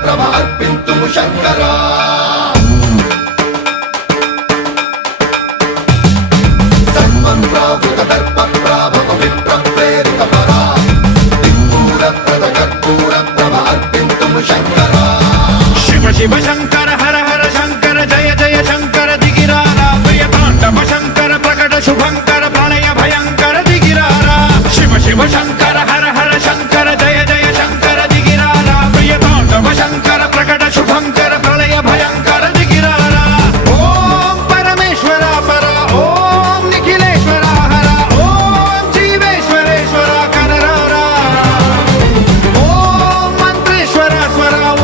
ప్రభ అర్పింతుము శంకరా సర్వం ప్రావృత దర్ప ప్రాభవ విప్ర ప్రేరిత పరా దిక్పూర ప్రద కర్పూర ప్రభ అర్పింతుము శంకరా శివ శివ శంకర హర హర శంకర జయ జయ శంకర దిగిరారా ప్రియ తాండవ శంకర ప్రకట శుభంకర ప్రణయ భయంకర దిగిరారా శివ శివ శంకర